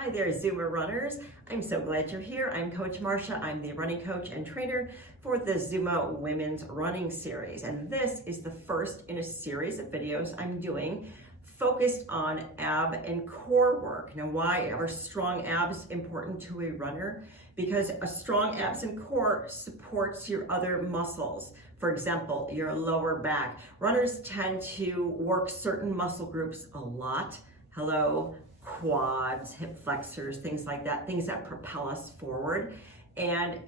Hi there, Zuma runners. I'm so glad you're here. I'm Coach Marsha. I'm the running coach and trainer for the Zuma Women's Running Series. And this is the first in a series of videos I'm doing focused on ab and core work. Now, why are strong abs important to a runner? Because a strong abs and core supports your other muscles. For example, your lower back. Runners tend to work certain muscle groups a lot. Hello, quads, hip flexors, things like that, things that propel us forward. And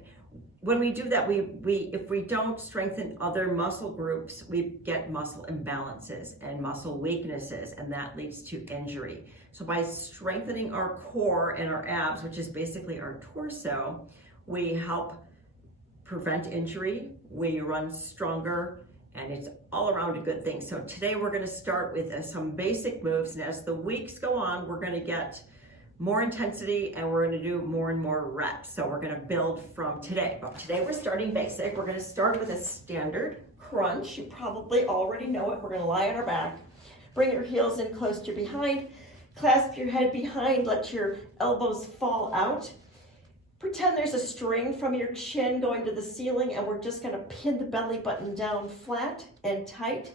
when we do that, if we don't strengthen other muscle groups, we get muscle imbalances and muscle weaknesses, and that leads to injury. So by strengthening our core and our abs, which is basically our torso, we help prevent injury, we run stronger, and it's all around a good thing. So today we're going to start with some basic moves, and as the weeks go on, we're going to get more intensity and we're going to do more and more reps. So we're going to build from today. But today we're starting basic. We're going to start with a standard crunch. You probably already know it. We're going to lie on our back. Bring your heels in close to your behind. Clasp your head behind. Let your elbows fall out. Pretend there's a string from your chin going to the ceiling, and we're just going to pin the belly button down flat and tight,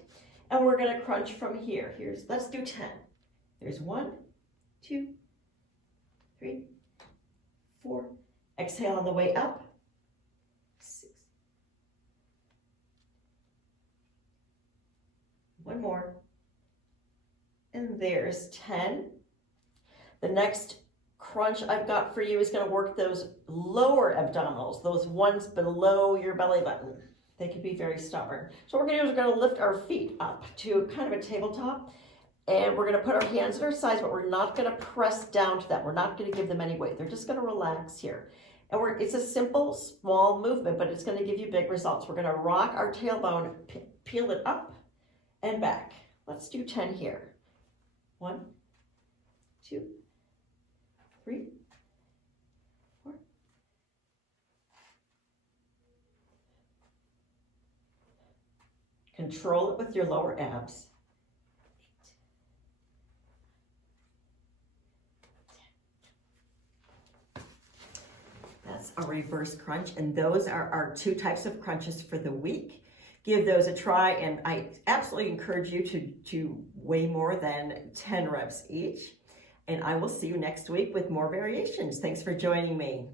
and we're going to crunch from here. Let's do 10. There's 1, 2, 3, 4. Exhale on the way up. 6. One more. And there's 10. The next crunch I've got for you is going to work those lower abdominals, those ones below your belly button. They can be very stubborn. So what we're going to do is we're going to lift our feet up to kind of a tabletop, and we're going to put our hands at our sides, but we're not going to press down to that. We're not going to give them any weight. They're just going to relax here. And it's a simple, small movement, but it's going to give you big results. We're going to rock our tailbone, peel it up and back. Let's do 10 here. 1, 2, 3, 4. Control it with your lower abs. 8, 10. That's a reverse crunch, and those are our 2 types of crunches for the week. Give those a try, and I absolutely encourage you to weigh more than 10 reps each. And I will see you next week with more variations. Thanks for joining me.